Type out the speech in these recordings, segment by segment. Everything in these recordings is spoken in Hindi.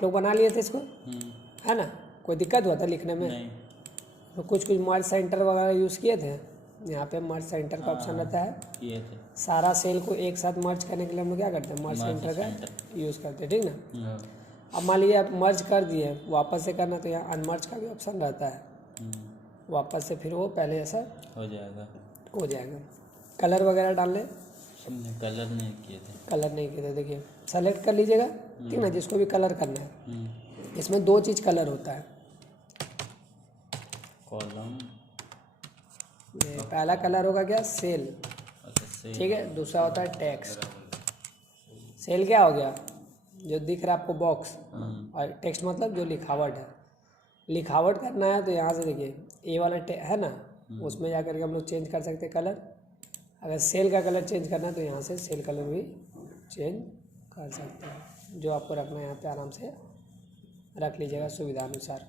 आप लोग बना लिए थे इसको, है ना? कोई दिक्कत हुआ था लिखने में? नहीं। तो कुछ मर्ज सेंटर वगैरह यूज़ किए थे? यहाँ पे मर्ज सेंटर का ऑप्शन रहता है। किए थे। सारा सेल को एक साथ मर्ज करने के लिए हम लोग क्या करते हैं? मर्ज सेंटर का यूज़ करते हैं, ठीक ना? अब मान लीजिए आप मर्ज कर दिए, वापस से करना तो यहाँ अनमर्ज का भी ऑप्शन रहता है, वापस से फिर वो पहले जैसा हो जाएगा। कलर वगैरह डाल लें। कलर नहीं किए थे। कलर नहीं किए थे, देखिए सेलेक्ट कर लीजिएगा, ठीक ना, जिसको भी कलर करना है। इसमें 2 चीज़ कलर होता है। कॉलम, पहला कलर होगा क्या? सेल, अच्छा ठीक है। दूसरा होता है टेक्स्ट। सेल क्या हो गया? जो दिख रहा है आपको बॉक्स, और टेक्स्ट मतलब जो लिखावट है। लिखावट करना है तो यहाँ से देखिए ए वाला है ना, उसमें जा करके हम लोग चेंज कर सकते हैं कलर। अगर सेल का कलर चेंज करना है तो यहाँ से सेल कलर भी चेंज कर सकते हैं। जो आपको रखना है यहाँ पे आराम से रख लीजिएगा सुविधा अनुसार,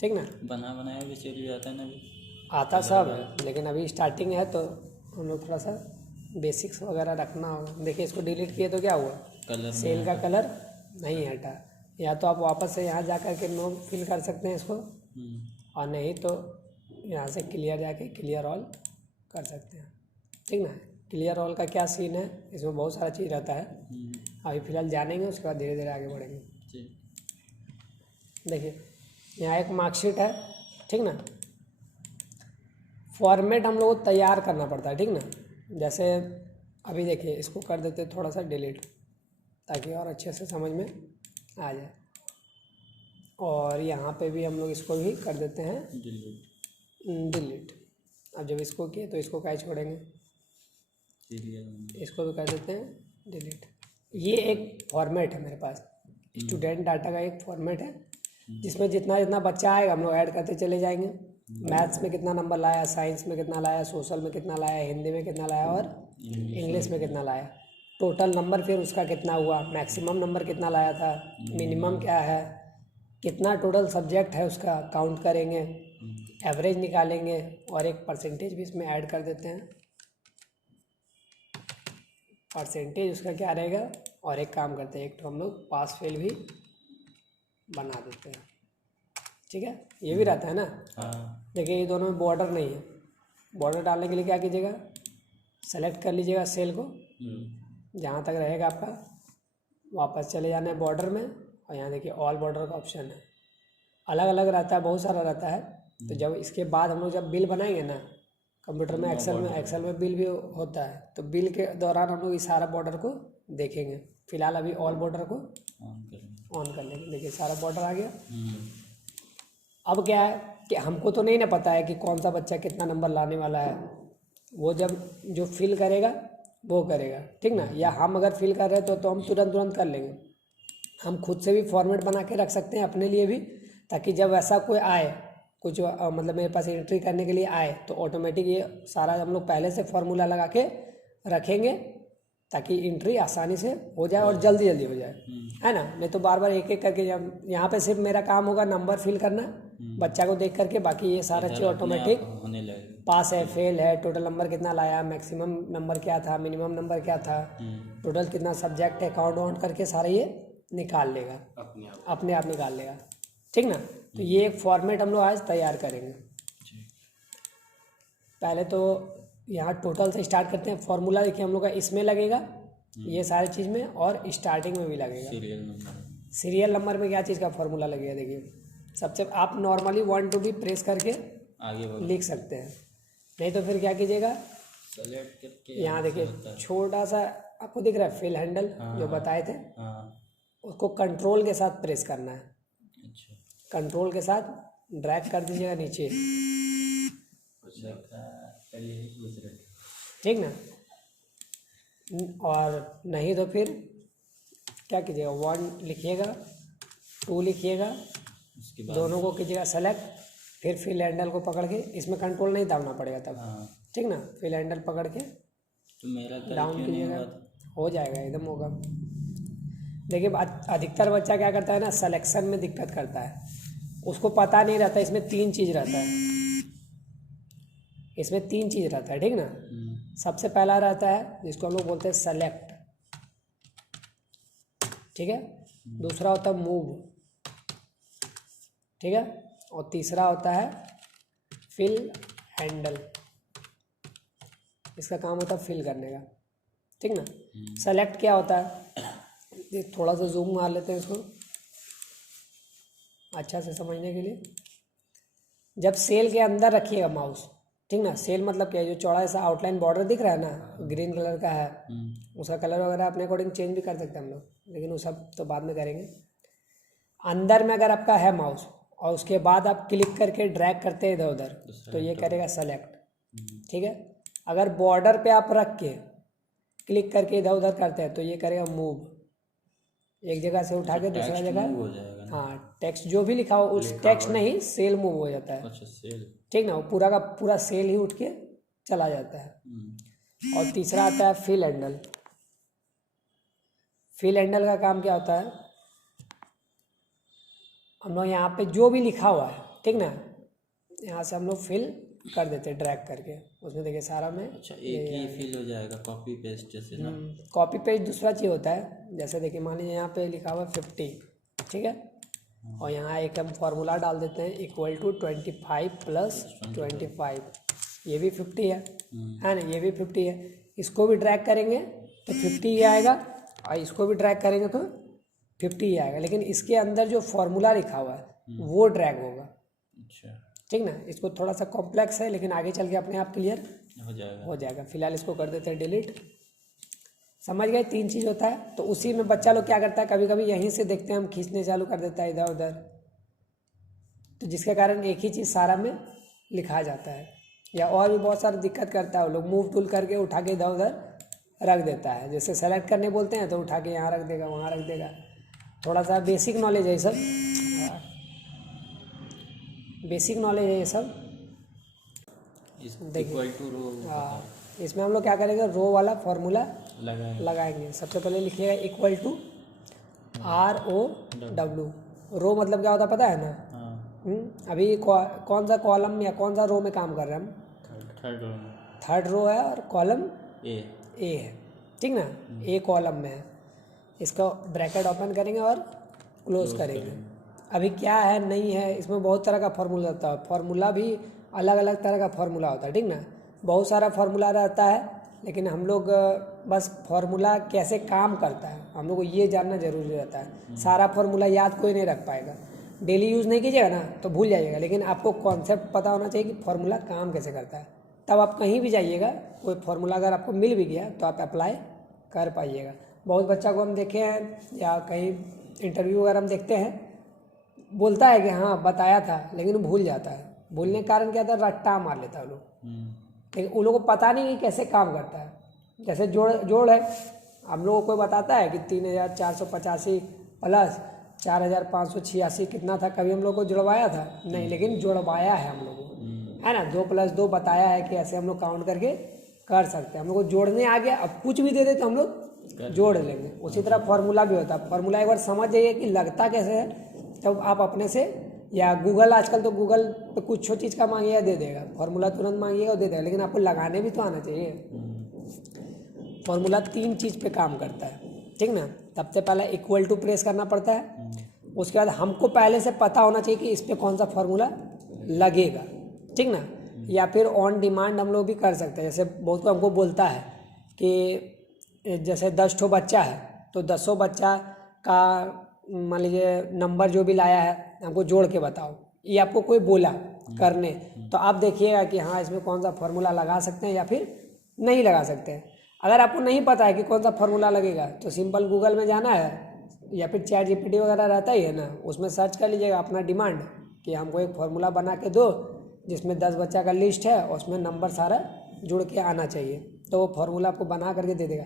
ठीक ना? बना बनाया भी चल जाता है ना अभी। आता सब है, लेकिन अभी स्टार्टिंग है तो हम लोग थोड़ा सा बेसिक्स वगैरह रखना होगा। देखिए इसको डिलीट किए तो क्या हुआ? कलर सेल का कलर नहीं हटा। या तो आप वापस से यहाँ जा कर के नो फिल कर सकते हैं इसको, और नहीं तो यहाँ से क्लियर जाके क्लियर ऑल कर सकते हैं, ठीक ना? क्लियर ऑल का क्या सीन है, इसमें बहुत सारा चीज़ रहता है, अभी फ़िलहाल जानेंगे, उसके बाद धीरे धीरे आगे बढ़ेंगे। देखिए यहाँ एक मार्कशीट है, ठीक ना? फॉर्मेट हम लोग को तैयार करना पड़ता है, ठीक ना? जैसे अभी देखिए इसको कर देते थोड़ा सा डिलीट, ताकि और अच्छे से समझ में आ जाए। और यहाँ पे भी हम लोग इसको भी कर देते हैं डिलीट। अब जब इसको किए तो इसको क्या छोड़ेंगे, इसको भी कर देते हैं डिलीट। ये एक फॉर्मेट है मेरे पास, स्टूडेंट डाटा का एक फॉर्मेट है, जिसमें जितना जितना बच्चा आएगा हम लोग ऐड करते चले जाएंगे। मैथ्स में कितना नंबर लाया, साइंस में कितना लाया, सोशल में कितना लाया, हिंदी में कितना लाया और इंग्लिश में कितना लाया, टोटल नंबर फिर उसका कितना हुआ, मैक्सिमम नंबर कितना लाया था, मिनिमम क्या है, कितना टोटल सब्जेक्ट है उसका काउंट करेंगे, एवरेज निकालेंगे, और एक परसेंटेज भी इसमें ऐड कर देते हैं। परसेंटेज उसका क्या रहेगा, और एक काम करते हैं, एक तो हम लोग पास फेल भी बना देते हैं, ठीक है? ये भी रहता है ना। देखिए ये दोनों में बॉर्डर नहीं है। बॉर्डर डालने के लिए क्या कीजिएगा, सेलेक्ट कर लीजिएगा सेल को, जहाँ तक रहेगा आपका, वापस चले जाना है बॉर्डर में, और यहाँ देखिए ऑल बॉर्डर का ऑप्शन है। अलग अलग रहता है, बहुत सारा रहता है। तो जब इसके बाद हम लोग जब बिल बनाएंगे ना कंप्यूटर में, एक्सेल में बिल भी होता है, तो बिल के दौरान हम लोग इस सारा बॉर्डर को देखेंगे। फिलहाल अभी ऑल बॉर्डर को ऑन कर लेंगे। देखिए सारा बॉर्डर आ गया। अब क्या है कि हमको तो नहीं ना पता है कि कौन सा बच्चा कितना नंबर लाने वाला है, वो जब जो फिल करेगा वो करेगा, ठीक ना? या हम अगर फिल कर रहे हैं तो हम तुरंत कर लेंगे। हम खुद से भी फॉर्मेट बना के रख सकते हैं अपने लिए भी, ताकि जब ऐसा कोई आए, कुछ मतलब मेरे पास एंट्री करने के लिए आए, तो ऑटोमेटिक ये सारा हम लोग पहले से फार्मूला लगा के रखेंगे, ताकि एंट्री आसानी से हो जाए और जल्दी हो जाए, है ना? नहीं तो बार बार एक एक करके, जब यहाँ पे सिर्फ मेरा काम होगा नंबर फिल करना बच्चा को देख करके, बाकी ये सारा चीज़ ऑटोमेटिक पास है, फेल है, टोटल नंबर कितना लाया, मैक्सिमम नंबर क्या था, मिनिमम नंबर क्या था, टोटल कितना सब्जेक्ट है, काउंट वाउंट करके सारा ये निकाल लेगा, अपने आप निकाल लेगा, ठीक ना? तो ये एक फॉर्मेट हम लोग आज तैयार करेंगे। पहले तो यहाँ टोटल से स्टार्ट करते हैं। फॉर्मूला देखिए हम लोग का इसमें लगेगा, ये सारी चीज़ में, और स्टार्टिंग में भी लगेगा। सीरियल नंबर में क्या चीज़ का फॉर्मूला लगेगा, देखिए सबसे आप नॉर्मली 1 2 भी प्रेस करके आगे लिख सकते हैं। नहीं तो फिर क्या कीजिएगा, यहाँ देखिए छोटा सा आपको दिख रहा है फिल हैंडल, जो बताए थे, उसको कंट्रोल के साथ प्रेस करना है। कंट्रोल के साथ ड्रैग कर दीजिएगा नीचे, ठीक ना? और नहीं तो फिर क्या कीजिएगा, 1 लिखिएगा, 2 लिखिएगा, दोनों को कीजिएगा सेलेक्ट, फिर फिल हैंडल को पकड़ के, इसमें कंट्रोल नहीं दाबना पड़ेगा तब, ठीक ना? फिल हैंडल पकड़ के तो मेरा डाउन कीजिएगा, हो जाएगा, एकदम होगा। देखिए अधिकतर बच्चा क्या करता है ना, सिलेक्शन में दिक्कत करता है, उसको पता नहीं रहता। इसमें 3 चीज़ रहता है, इसमें 3 चीज़ रहता है, ठीक ना? सबसे पहला रहता है जिसको हम लोग बोलते हैं सेलेक्ट, ठीक है? दूसरा होता है मूव, ठीक है, और तीसरा होता है फिल हैंडल। इसका काम होता है फिल करने का, ठीक ना। सेलेक्ट क्या होता है, ये थोड़ा सा जूम मार लेते हैं इसको अच्छा से समझने के लिए। जब सेल के अंदर रखिएगा माउस, ठीक ना, सेल मतलब क्या है, जो चौड़ा सा आउटलाइन बॉर्डर दिख रहा है ना, ग्रीन कलर का है, उसका कलर वगैरह अपने अकॉर्डिंग चेंज भी कर सकते हैं हम लोग, लेकिन वो सब तो बाद में करेंगे। अंदर में अगर आपका है माउस और उसके बाद आप क्लिक करके ड्रैग करते हैं इधर उधर, तो ये करेगा सेलेक्ट, ठीक है। अगर बॉर्डर पे आप रख के क्लिक करके इधर उधर करते हैं तो ये करेगा मूव, एक जगह से उठा के दूसरा जगह। हो जाएगा ना। हाँ, टेक्स्ट जो भी लिखा हो उस टेक्स्ट नहीं, सेल मूव हो जाता है। अच्छा सेल, ठीक ना, वो पूरा का पूरा सेल ही उठ के चला जाता है। और तीसरा आता है फिल हैंडल। फिल हैंडल का काम क्या होता है, हम लोग यहाँ पे जो भी लिखा हुआ है, ठीक ना, यहाँ से हम लोग फिल कर देते हैं ड्रैग करके, उसमें देखिए सारा में। अच्छा एक ही फिल हो जाएगा, कॉपी पेस्ट जैसे ना। कॉपी पेस्ट दूसरा चीज़ होता है, जैसे देखिए मान लीजिए यहाँ पे लिखा हुआ है 50, ठीक है, और यहाँ एक हम फार्मूला डाल देते हैं इक्वल टू 25 प्लस 25, ये भी 50 है ना, ये भी 50 है। इसको भी ड्रैग करेंगे तो 50 ही आएगा, और इसको भी ड्रैग करेंगे तो 50 ही आएगा, लेकिन इसके अंदर जो फार्मूला लिखा हुआ है वो ड्रैग होगा। अच्छा ठीक ना, इसको थोड़ा सा कॉम्प्लेक्स है, लेकिन आगे चल के अपने आप क्लियर हो जाएगा। फिलहाल इसको कर देते हैं डिलीट। समझ गए, 3 चीज़ होता है। तो उसी में बच्चा लोग क्या करता है, कभी कभी यहीं से देखते हैं हम, खींचने चालू कर देता है इधर उधर, तो जिसके कारण एक ही चीज़ सारा में लिखा जाता है। या और भी बहुत सारी दिक्कत करता है वो लोग, मूव टूल करके उठा के इधर उधर रख देता है, जैसे सेलेक्ट करने बोलते हैं तो उठा के यहाँ रख देगा, वहाँ रख देगा। थोड़ा सा बेसिक नॉलेज है ये सब, बेसिक नॉलेज है ये सब। इक्वल टू रो, हाँ, इसमें हम लोग क्या करेंगे, रो वाला फॉर्मूला लगाएंगे। सबसे पहले लिखिएगा इक्वल टू ROW। रो मतलब क्या होता है पता है ना। हाँ। अभी कौन सा कॉलम या कौन सा रो में काम कर रहे हैं हम, थर्ड रो है, और कॉलम ए है, ठीक ना, ए कॉलम में है। इसका ब्रैकेट ओपन करेंगे और क्लोज करेंगे। अभी क्या है नहीं है, इसमें बहुत तरह का फार्मूला होता है, फार्मूला भी अलग अलग तरह का फार्मूला होता है, ठीक ना, बहुत सारा फार्मूला रहता है, लेकिन हम लोग बस फार्मूला कैसे काम करता है हम लोग को ये जानना जरूरी रहता है। सारा फार्मूला याद कोई नहीं रख पाएगा, डेली यूज़ नहीं कीजिएगा ना तो भूल जाइएगा, लेकिन आपको कॉन्सेप्ट पता होना चाहिए कि फार्मूला काम कैसे करता है, तब आप कहीं भी जाइएगा, कोई फार्मूला अगर आपको मिल भी गया तो आप अप्लाई कर पाइएगा। बहुत बच्चा को हम देखे हैं, या कहीं इंटरव्यू वगैरह हम देखते हैं, बोलता है कि हाँ बताया था, लेकिन वो भूल जाता है। भूलने के कारण क्या था, रट्टा मार लेता है वो लोग, लेकिन उन लोगों को पता नहीं कि कैसे काम करता है। जैसे जोड़ है, हम लोगों को बताता है कि 3485 प्लस 4586 कितना था, कभी हम लोग को जुड़वाया था नहीं, लेकिन जुड़वाया है हम लोग को, है ना। 2 + 2 बताया है कि ऐसे हम लोग काउंट करके कर सकते हैं। हम लोग को जोड़ने आ गया, अब कुछ भी दे दे तो हम लोग जोड़ लेंगे। उसी तरह फार्मूला भी होता है, फार्मूला एक बार समझ जाइए कि लगता कैसे है, तब आप अपने से, या गूगल, आजकल तो गूगल पे कुछ चीज़ का मांगिएगा दे देगा, फार्मूला तुरंत मांगिएगा दे देगा, लेकिन आपको लगाने भी तो आना चाहिए। फार्मूला 3 चीज़ पे काम करता है, ठीक ना। सबसे पहले इक्वल टू प्रेस करना पड़ता है, उसके बाद हमको पहले से पता होना चाहिए कि इस पर कौन सा फार्मूला लगेगा, ठीक ना। या फिर ऑन डिमांड हम लोग भी कर सकते हैं, जैसे बहुत को हमको बोलता है कि जैसे 10 ठो बच्चा है तो 10 बच्चा का मान लीजिए नंबर जो भी लाया है हमको जोड़ के बताओ, ये आपको कोई बोला करने, तो आप देखिएगा कि हाँ इसमें कौन सा फार्मूला लगा सकते हैं या फिर नहीं लगा सकते हैं। अगर आपको नहीं पता है कि कौन सा फार्मूला लगेगा तो सिंपल गूगल में जाना है, या फिर चैट जीपीटी वगैरह रहता ही है ना, उसमें सर्च कर लीजिएगा अपना डिमांड कि हमको एक फार्मूला बना के दो जिसमें 10 बच्चा का लिस्ट है और उसमें नंबर सारा जुड़ के आना चाहिए, तो वो फार्मूला आपको बना करके दे देगा।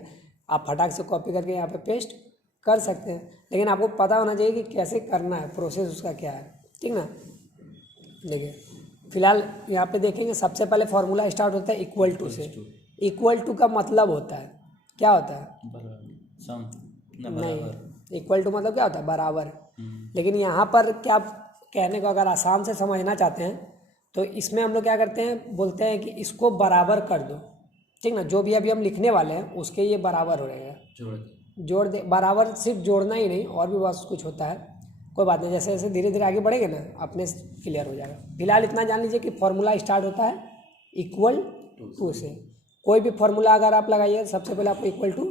आप फटाक से कॉपी करके यहाँ पे पेस्ट कर सकते हैं, लेकिन आपको पता होना चाहिए कि कैसे करना है, प्रोसेस उसका क्या है, ठीक ना। देखिए फिलहाल यहाँ पे देखेंगे, सबसे पहले फार्मूला स्टार्ट होता है इक्वल टू से। इक्वल टू का मतलब होता है, क्या होता है, नहीं, इक्वल टू मतलब क्या होता है, बराबर। लेकिन यहाँ पर क्या कहने को, अगर आसान से समझना चाहते हैं तो इसमें हम लोग क्या करते हैं, बोलते हैं कि इसको बराबर कर दो, ठीक ना, जो भी अभी हम लिखने वाले हैं उसके ये बराबर हो रहेगा, जोड़ दे बराबर, सिर्फ जोड़ना ही नहीं और भी बहुत कुछ होता है, कोई बात नहीं। जैसे जैसे धीरे धीरे आगे बढ़ेंगे ना अपने क्लियर हो जाएगा। फिलहाल इतना जान लीजिए कि फॉर्मूला स्टार्ट होता है इक्वल टू से। कोई भी फॉर्मूला अगर आप लगाइए सबसे पहले आपको इक्वल टू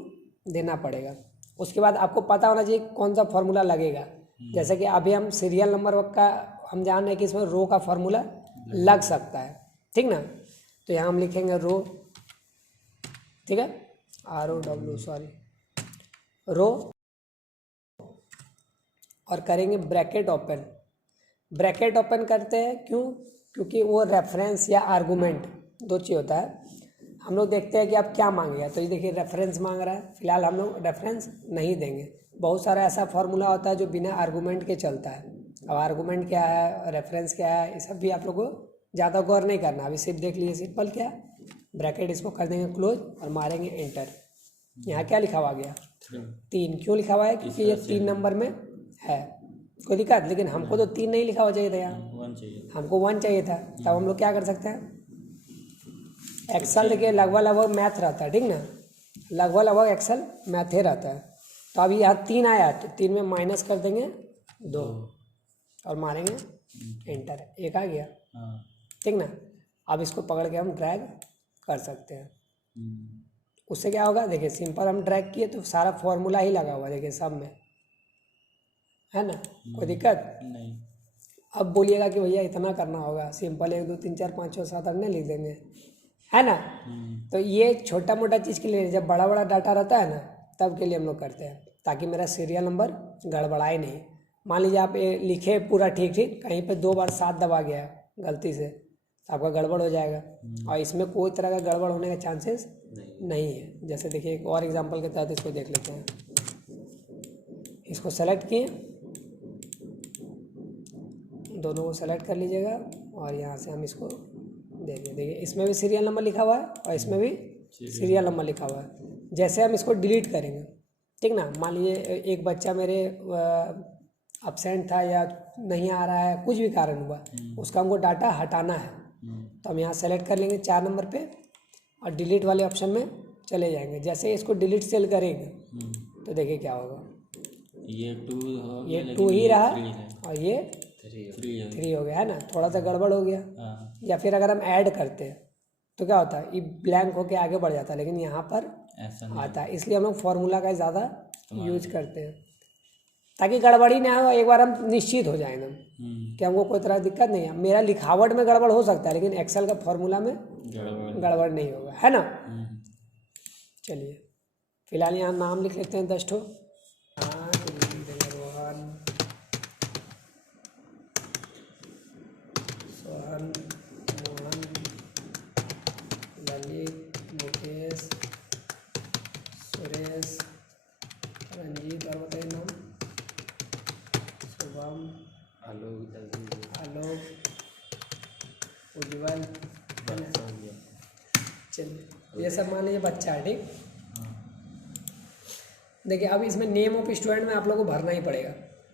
देना पड़ेगा, उसके बाद आपको पता होना चाहिए कौन सा फॉर्मूला लगेगा। जैसे कि अभी हम सीरियल नंबर का हम जान रहे हैं कि इसमें रो का फॉर्मूला लग सकता है, ठीक ना। तो यहाँ हम लिखेंगे रो, ठीक है, ROW सॉरी, रो, और करेंगे ब्रैकेट ओपन। ब्रैकेट ओपन करते हैं क्यों? क्योंकि वो रेफरेंस या आर्गूमेंट दो चीज़ होता है। हम लोग देखते हैं कि आप क्या मांगेगा, तो ये देखिए रेफरेंस मांग रहा है, फिलहाल हम लोग रेफरेंस नहीं देंगे। बहुत सारा ऐसा फार्मूला होता है जो बिना आर्गूमेंट के चलता है। अब आर्गूमेंट क्या है, रेफरेंस क्या है, ये सब भी आप लोगों को ज़्यादा गौर नहीं करना, अभी सिर्फ देख लीजिए सिंपल क्या ब्रैकेट, इसको कर देंगे क्लोज और मारेंगे एंटर। यहाँ क्या लिखा हुआ गया 3, क्यों लिखा हुआ है? क्योंकि ये 3 नंबर में है, कोई दिक्कत, लेकिन हमको तो 3 नहीं लिखा हुआ चाहिए था, यहाँ 1 चाहिए, हमको 1 चाहिए था। तब हम लोग क्या कर सकते हैं, एक्सेल देखिए लगभग मैथ रहता है, ठीक ना, लगभग एक्सेल मैथ ही रहता है। तो अभी यहाँ 3 आया तो 3 में माइनस कर देंगे 2 और मारेंगे एंटर, 1 आ गया, ठीक ना। अब इसको पकड़ के हम ड्रैग कर सकते हैं। उससे क्या होगा, देखिए सिंपल हम ड्रैग किए तो सारा फॉर्मूला ही लगा हुआ देखिए सब में, है ना, कोई दिक्कत नहीं। अब बोलिएगा कि भैया इतना करना होगा, सिंपल 1 2 3 4 5 6 7 8 लिख देंगे, है ना। तो ये छोटा मोटा चीज़ के लिए, जब बड़ा बड़ा डाटा रहता है ना तब के लिए हम लोग करते हैं, ताकि मेरा सीरियल नंबर गड़बड़ाए नहीं। मान लीजिए आप ये लिखे पूरा ठीक ठीक, कहीं पे 2 बार 7 दबा गया गलती से तो आपका गड़बड़ हो जाएगा, और इसमें कोई तरह का गड़बड़ होने का चांसेस नहीं है। जैसे देखिए एक और एग्जांपल के तहत इसको देख लेते हैं। इसको सेलेक्ट किए, दोनों को सेलेक्ट कर लीजिएगा और यहाँ से हम इसको देखिए इसमें भी सीरियल नंबर लिखा हुआ है और इसमें भी सीरियल नंबर लिखा हुआ है। जैसे हम इसको डिलीट करेंगे, ठीक ना, मान लीजिए एक बच्चा मेरे अब्सेंट था या नहीं आ रहा है, कुछ भी कारण हुआ, उसका हमको डाटा हटाना है, तो हम यहाँ सेलेक्ट कर लेंगे 4 नंबर पे और डिलीट वाले ऑप्शन में चले जाएंगे। जैसे इसको डिलीट सेल करेंगे तो देखिए क्या होगा, ये 2 हो गया, ये 2 ही रहा और ये 3 हो गया, है ना, थोड़ा सा गड़बड़ हो गया। या फिर अगर हम ऐड करते हैं तो क्या होता है, ये ब्लैंक होके आगे बढ़ जाता है, लेकिन यहाँ पर ऐसा आता है, इसलिए हम लोग फार्मूला का ज़्यादा यूज करते हैं ताकि गड़बड़ी ना हो। एक बार हम निश्चित हो जाए ना कि हमको कोई तरह दिक्कत नहीं है। मेरा लिखावट में गड़बड़ हो सकता है लेकिन एक्सेल का फार्मूला में गड़बड़ नहीं होगा, है ना। चलिए फिलहाल यहाँ नाम लिख लेते हैं 10 ठो। रोहन, सोहन, मोहन, ललित, मुकेश, सुरेश, रंजीत, और बताइए नाम, शुभम, आलोक, उज्जवल, चलिए ये सब मान लीजिए बच्चा है, ठीक। देखिए अब इसमें नेम ऑफ स्टूडेंट में आप लोगों को भरना ही पड़ेगा,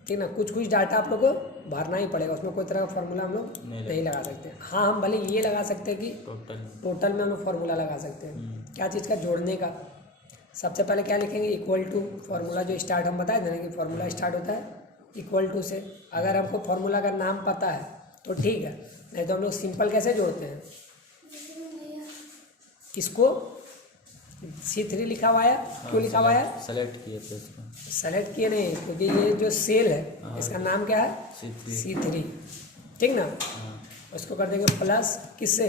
ठीक ना, कुछ डाटा आप लोग को भरना ही पड़ेगा, उसमें कोई तरह का फार्मूला हम लोग नहीं लगा सकते। हाँ हम भले ये लगा सकते हैं कि टोटल में हम लोग फार्मूला लगा सकते हैं। क्या चीज़ का, जोड़ने का। सबसे पहले क्या लिखेंगे, इक्वल टू, फार्मूला जो स्टार्ट हम बताए थे कि फार्मूला स्टार्ट होता है इक्वल टू से। अगर हमको फार्मूला का नाम पता है तो ठीक है, नहीं तो हम लोग सिंपल कैसे जोड़ते हैं, इसको C3 लिखा हुआ है, क्यों लिखा हुआ है, सेलेक्ट किए थे इसको, सेलेक्ट किए नहीं, क्योंकि ये जो सेल है इसका नाम क्या है, C3, ठीक ना। उसको कर देंगे प्लस किससे,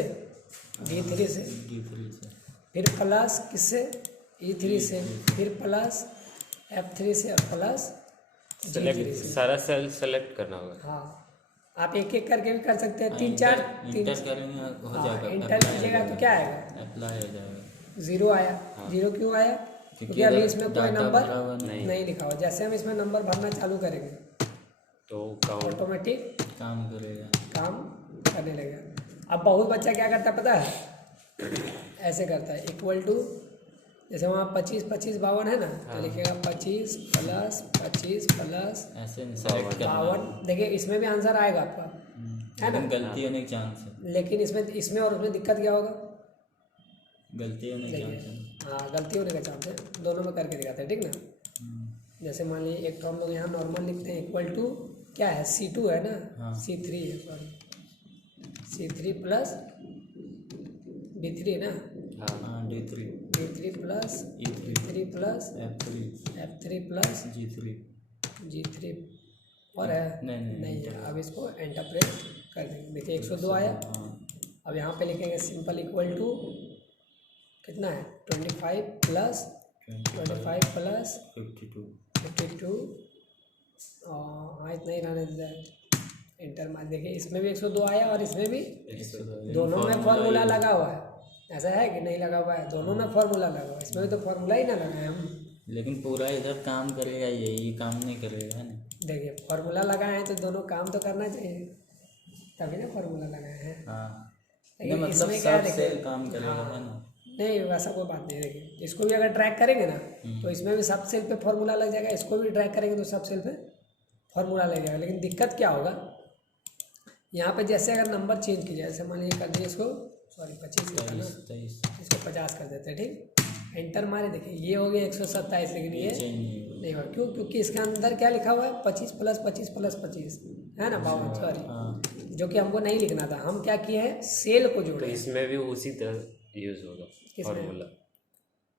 D3 से, फिर प्लस किससे, E3 से, फिर प्लस F3 से और प्लस G3 से। सारा सेल सेलेक्ट करना होगा। हाँ आप एक एक करके भी कर सकते हैं, 3 4 इंटर कीजिएगा तो क्या आएगा, अप्लाई हो जाएगा, 0 आया। 0 क्यों आया, क्योंकि अभी इसमें कोई नंबर नहीं लिखा हुआ। जैसे हम इसमें नंबर भरना चालू करेंगे तो ऑटोमेटिक काम करेगा, काम करने लगेगा। अब बहुत बच्चा क्या करता है पता है, ऐसे करता है इक्वल टू, जैसे वहाँ 25 25 52 है ना, तो लिखेगा 25 प्लस 25 प्लस ऐसे सेलेक्ट करना। 52। देखिए इसमें भी आंसर आएगा आपका, है ना, गलती होने के चांस है, लेकिन इसमें और उसमें दिक्कत क्या होगा, गलती होने के चांस है। हाँ गलती होने का चांस है, दोनों में करके दिखाते हैं, ठीक ना। जैसे मान लीजिए एक तो हम लोग यहाँ नॉर्मल लिखते हैं इक्वल टू क्या है C2 है ना, हाँ। C3 है, सॉरी C3 प्लस B3 ना, हाँ D3 B3 plus E3 E3 plus F3 F3 plus G3 G3 और है नहीं है। अब इसको एंटर प्रेस कर देंगे, देखिए 102 आया। हाँ अब यहाँ पे लिखेंगे सिंपल इक्वल टू कितना है 25 प्लस 25 प्लस 52 52 हाँ इतना ही रहने देता है, एंटर मार। देखिए इसमें भी 102 आया और इसमें भी, दोनों में फार्मूला लगा हुआ है, ऐसा है कि नहीं लगा हुआ है, दोनों में फार्मूला लगा हुआ है, इसमें भी तो फार्मूला ही ना लगाए हम। लेकिन पूरा इधर काम करेगा, यही काम नहीं करेगा है ना। देखिए फार्मूला लगाए हैं तो दोनों काम तो करना चाहिए, तभी ना फार्मूला लगाए हैं। हाँ लेकिन मतलब इसमें क्या सब देखिए, सेल काम करेगा है ना। नहीं वैसा कोई बात नहीं। देखिए इसको भी अगर ट्रैक करेंगे ना तो इसमें भी सब सेल पे फार्मूला लग जाएगा, इसको भी ट्रैक करेंगे तो सब सेल पे फार्मूला लग जाएगा। लेकिन दिक्कत क्या होगा, यहाँ पे जैसे अगर नंबर चेंज किया, जैसे मान लीजिए कर दिए इसको, सॉरी 25 लिखा ना, 23 इसको 50 कर देते हैं, ठीक। एंटर मारे, देखिए ये हो गया 127, लेकिन ये चेंज नहीं होगा। नहीं होगा। क्यों? क्योंकि इसके अंदर क्या लिखा हुआ है 25 प्लस 25 प्लस 25 है ना, 52, सॉरी, हाँ जो कि हमको नहीं लिखना था। हम क्या किए हैं, सेल को तो जोड़े। इसमें भी उसी तरह यूज होगा किसमें? फॉर्मूला,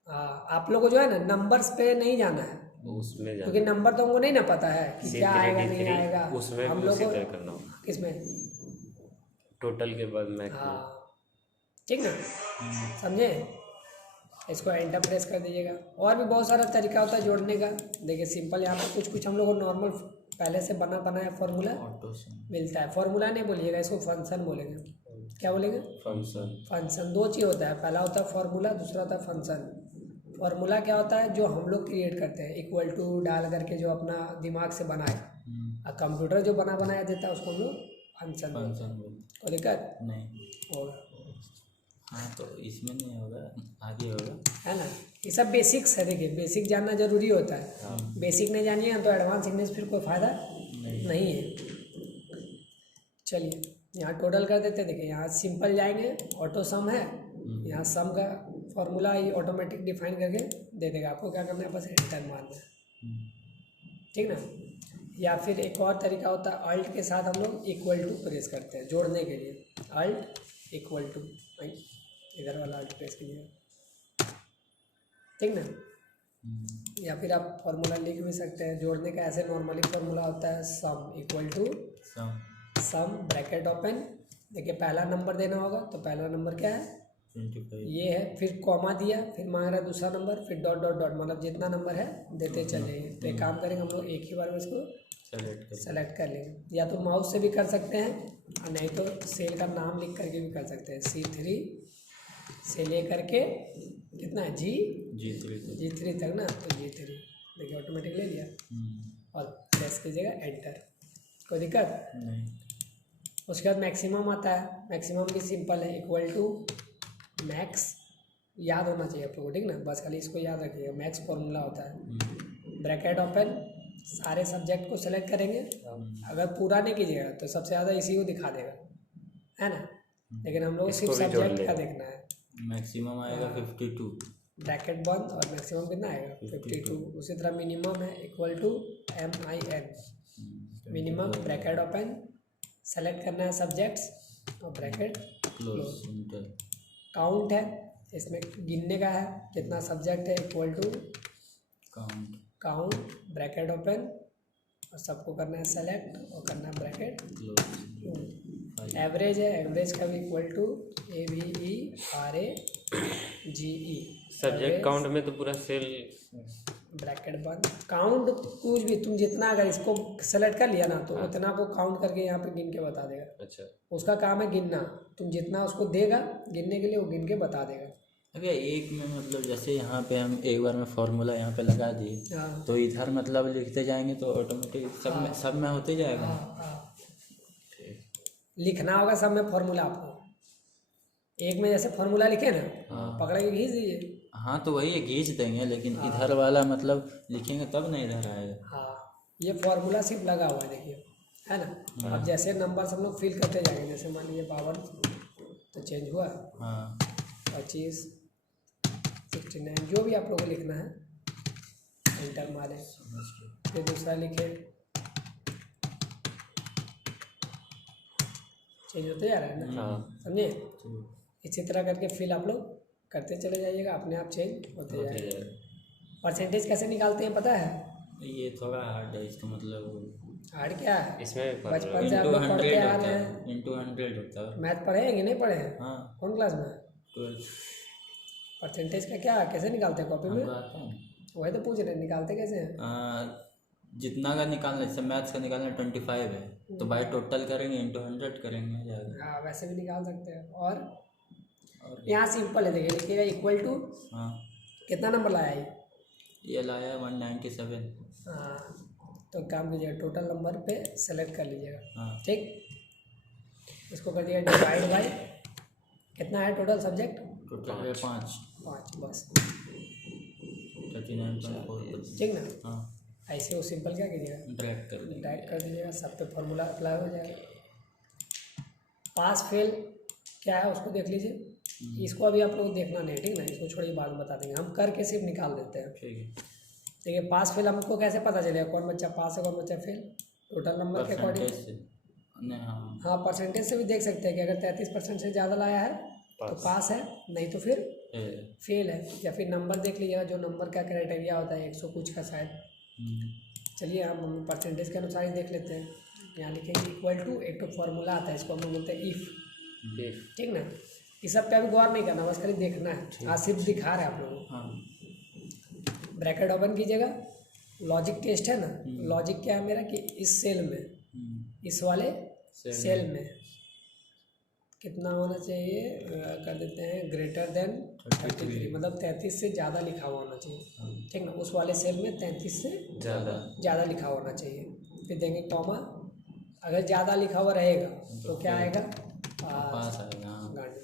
हाँ आप लोग को जो है ना नंबर्स पे नहीं जाना है, उसमें जाना क्योंकि नंबर तो हमको नहीं ना पता है कि क्या आएगा नहीं C3 आएगा। उसमें हम भी लोग उसी को तरह करना होगा, किसमें, टोटल के बाद मैक्स। हाँ ठीक ना, समझे। इसको एंटर प्रेस कर दीजिएगा। और भी बहुत सारा तरीका होता है जोड़ने का। देखिए सिंपल यहाँ पे कुछ हम लोग को नॉर्मल पहले से बना बनाया फार्मूला ऑटो सम मिलता है। फार्मूला नहीं बोलिएगा, इसको फंक्शन बोलेंगे। क्या बोलेंगे? फंक्शन। फंक्शन। दो चीज़ होता है, पहला होता है फार्मूला, दूसरा होता है फंक्शन। फार्मूला क्या होता है, जो हम लोग क्रिएट करते हैं इक्वल टू डाल करके, जो अपना दिमाग से बनाए, और कंप्यूटर जो बनाया देता है उसको हम लोग फंक्शन बोलते हैं। फंक्शन बोल कोई दिक्कत नहीं। होगा? हाँ तो इसमें नहीं होगा, आगे होगा है ना। ये सब बेसिक्स है। देखिए बेसिक जानना जरूरी होता है। बेसिक नहीं जानिए तो एडवांस सीखने से फिर कोई फ़ायदा नहीं है। चलिए यहाँ टोटल कर देते हैं। देखिए यहाँ सिंपल जाएंगे, ऑटो सम है, यहाँ सम का फॉर्मूला ही ऑटोमेटिक डिफाइन करके दे देगा। आपको क्या करना है, बस एंटर मारना है, ठीक ना। या फिर एक और तरीका होता है, अल्ट के साथ हम लोग इक्वल टू प्रेस करते हैं जोड़ने के लिए। अल्ट इक्वल टू, इधर वाला अल्ट प्रेस कीजिएगा, ठीक ना। या फिर आप फॉर्मूला लिख भी सकते हैं जोड़ने का। ऐसे नॉर्मली फॉर्मूला होता है sum equal to sum bracket open. देखिए पहला नंबर देना होगा, तो पहला नंबर क्या है 25 ये है, फिर कॉमा दिया, फिर मांग रहा है दूसरा नंबर, फिर डॉट डॉट डॉट, मतलब जितना नंबर है देते चले। तो एक काम करेंगे हम लोग, एक ही बार में इसको सेलेक्ट कर लेंगे। या तो माउस से भी कर सकते हैं, और नहीं तो सेल का नाम लिख करके भी कर सकते हैं। C3 से ले करके कितना है G3 तक ना, तो G3 देखिए ऑटोमेटिक ले लिया। और प्रेस कीजिएगा एंटर, कोई दिक्कत नहीं। उसके बाद मैक्सिमम आता है। मैक्सिमम भी सिंपल है, इक्वल टू मैक्स, याद होना चाहिए आप लोगों को, ठीक ना। बस खाली इसको याद रखिएगा, मैक्स फॉर्मूला होता है। ब्रैकेट ओपन, सारे सब्जेक्ट को सेलेक्ट करेंगे। अगर पूरा नहीं कीजिएगा तो सबसे ज़्यादा इसी को दिखा देगा, है ना। लेकिन हम लोग सिर्फ सब्जेक्ट का देखना है। मैक्सिमम आएगा 52, ब्रैकेट बंद, और मैक्सिमम कितना आएगा 52। उसी तरह मिनिमम है equal to MIN, minimum bracket open, select करना है सब्जेक्ट्स और ब्रैकेट क्लोज। काउंट है, इसमें गिनने का है कितना सब्जेक्ट है, equal to count bracket open, और सबको करना है सेलेक्ट और करना है ब्रैकेट क्लोज। एवरेज है, एवरेज का भी equal to AVERAGE। Subject count में तो पूरा सेल ब्रैकेट बंद। काउंट कुछ भी तुम जितना अगर इसको सेलेक्ट कर लिया ना तो उतना को काउंट करके यहाँ पे गिन के बता देगा। अच्छा, उसका काम है गिनना, तुम जितना उसको देगा गिनने के लिए वो गिन के बता देगा। अगर एक में मतलब जैसे यहाँ पे हम एक बार में फार्मूला यहाँ पे लगा दिए, हाँ तो इधर मतलब लिखते जाएंगे तो ऑटोमेटिक सब में होते जाएगा। हाँ, लिखना होगा सब में फार्मूला आपको। एक में जैसे फार्मूला लिखे ना, पकड़ के खींच दीजिए। हाँ तो वही खींच देंगे, लेकिन इधर वाला मतलब लिखेंगे तब नहीं इधर आएगा। हाँ ये फार्मूला सिर्फ लगा हुआ है, देखिए, है ना। अब जैसे नंबर हम लोग फिल करते जाएंगे, जैसे मान लीजिए 52 तो चेंज हुआ, हाँ 25 69, जो भी आप लोगों को लिखना है एंटर मारें, समझ गया। फिर दूसरा लिखें, चेंज होते जा रहा है ना, हाँ समझे। तो इसी तरह करके फिल आप लोग करते चले जाइएगा, अपने आप चेंज होते होते जाएगा। जाएगा। परसेंटेज कैसे निकालते हैं पता है? ये थोड़ा हार्ड है, इसका मतलब हार्ड क्या है, इसमें भी बचपन से आप इंटू लोग पढ़ते 100 आ होता रहे है, हैं। इंटू 100 होता है। मैथ पढ़े हैं कि नहीं पढ़े हैं? हाँ कौन क्लास में? 12 परसेंटेज का क्या कैसे निकालते हैं कॉपी में? हमको आता है। वही तो पूछ रहे हैं, निकालते कैसे हैं? जितना का निकालना, जैसे मैथ्स का निकालना 25 है तो भाई टोटल करेंगे इंटू 100 करेंगे, हो जाएगा। हाँ वैसे भी निकाल सकते हैं। और और यहाँ सिंपल है, देखिए लिखिएगा इक्वल टू, हाँ कितना नंबर लाया ये? ये लाया 197। हाँ तो काम कीजिएगा, टोटल नंबर पे सेलेक्ट कर लीजिएगा, हाँ ठीक। इसको कर दिया डिवाइड बाई, कितना है टोटल सब्जेक्ट? टोटल है 5, 5 बस, 39.4। ठीक ना। हाँ ऐसे वो सिंपल क्या कीजिएगा, ड्रैग कर देंगे। ड्रैग कर दीजिएगा, सब पे फॉर्मूला अप्लाई हो जाएगा। पास फेल क्या है उसको देख लीजिए, इसको अभी आप लोग देखना नहीं, ठीक ना, इसको छोड़िए बाद में बता देंगे, हम करके सिर्फ निकाल देते हैं। ठीक है। देखिए पास फेल हमको कैसे पता चलेगा कौन बच्चा पास है कौन बच्चा फेल? टोटल नंबर के अकॉर्डिंग। परसेंटेज से नहीं, हाँ हाँ परसेंटेज से भी देख सकते हैं कि अगर 33% से ज़्यादा लाया है तो पास है, नहीं तो फिर ए, फेल है। या फिर नंबर देख लीजिएगा, जो नंबर का क्राइटेरिया होता है 100 कुछ का शायद। हम्म, चलिए हम परसेंटेज के अनुसार ही देख लेते हैं। यहाँ लिखेंगे इक्वल टू, एक तो फॉर्मूला आता है, इसको हम लोग बोलते हैं इफ़, ठीक ना। इस सब पे अभी गौर नहीं करना, बस खाली देखना है, आज सिर्फ दिखा रहे हैं आप लोगों को। हाँ ब्रैकेट ओपन कीजिएगा, लॉजिक टेस्ट है ना, लॉजिक क्या है मेरा कि इस सेल में, इस वाले सेल में कितना होना चाहिए, कर देते हैं ग्रेटर देन 33, मतलब 33 से ज़्यादा लिखा हुआ होना चाहिए, ठीक ना। उस वाले सेल में 33 से ज़्यादा लिखा होना चाहिए, फिर देंगे कॉमा। अगर ज़्यादा लिखा हुआ रहेगा तो क्या आएगा, पास आएगा। हाँ गाड़ी,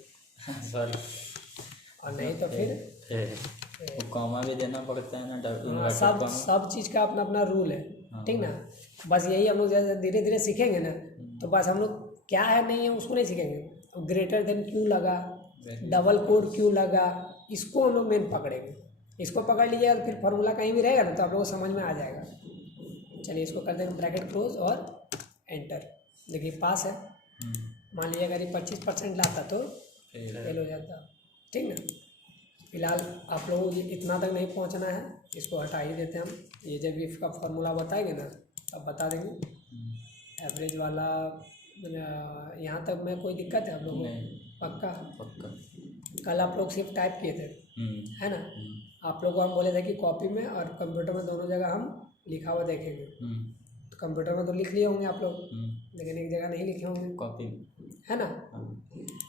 सॉरी और नहीं तो फिर वो कॉमा भी देना पड़ता है ना, हाँ, सब चीज़ का अपना अपना रूल है, ठीक ना। बस यही हम लोग जैसे धीरे धीरे सीखेंगे ना, तो बस हम लोग क्या है नहीं है उसको नहीं सीखेंगे। ग्रेटर देन क्यों लगा, डबल कोड क्यों लगा, इसको हम लोग मेन पकड़ेंगे। इसको पकड़ लीजिएगा तो फिर फार्मूला कहीं भी रहेगा ना तो आप लोगों को समझ में आ जाएगा। चलिए इसको कर देंगे ब्रैकेट क्लोज और एंटर। देखिए पास है, मान लीजिए अगर ये 25% लाता तो फेल हो जाता, ठीक ना। फिलहाल आप लोगों को इतना तक नहीं पहुंचना है, इसको हटा ही देते हैं हम। ये जब इफ का फॉर्मूला बताएंगे ना तब बता देंगे। एवरेज वाला यहाँ तक में कोई दिक्कत है आप लोगों को? पक्का? कल आप लोग सिर्फ टाइप किए थे, है ना। आप लोगों को हम बोले थे कि कॉपी में और कंप्यूटर में दोनों जगह हम लिखा हुआ देखेंगे। तो कंप्यूटर में तो लिख लिए होंगे आप लोग, लेकिन एक जगह नहीं लिखे होंगे कॉपी, है ना।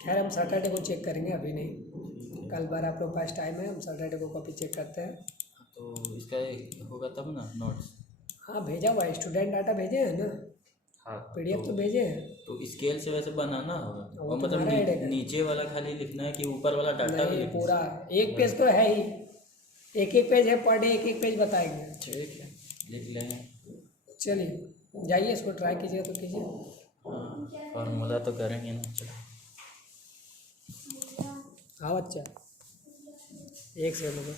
खैर हम सैटरडे को चेक करेंगे, अभी नहीं। कल बार आप लोग पास टाइम है, हम सैटरडे को कॉपी चेक करते हैं। तो इसका होगा तब ना नोट्स। हाँ भेजा हुआ है, स्टूडेंट डाटा भेजे हैं ना, हाँ PDF तो भेजे हैं। तो स्केल से वैसे बनाना होगा, वो और मतलब तुम्हारा headache है। नीचे वाला खाली लिखना है कि ऊपर वाला डाटा भी नहीं लिखना पूरा एक पेज तो है ही, एक एक पेज है, पर डे एक एक पेज बताएंगे। ठीक है, लिख लें। चलिए जाइए, इसको ट्राई कीजिए तो कीजिए। हाँ फॉर्मूला तो करेंगे ना, चलो। हाँ बच्चा, एक सेकंड रुको।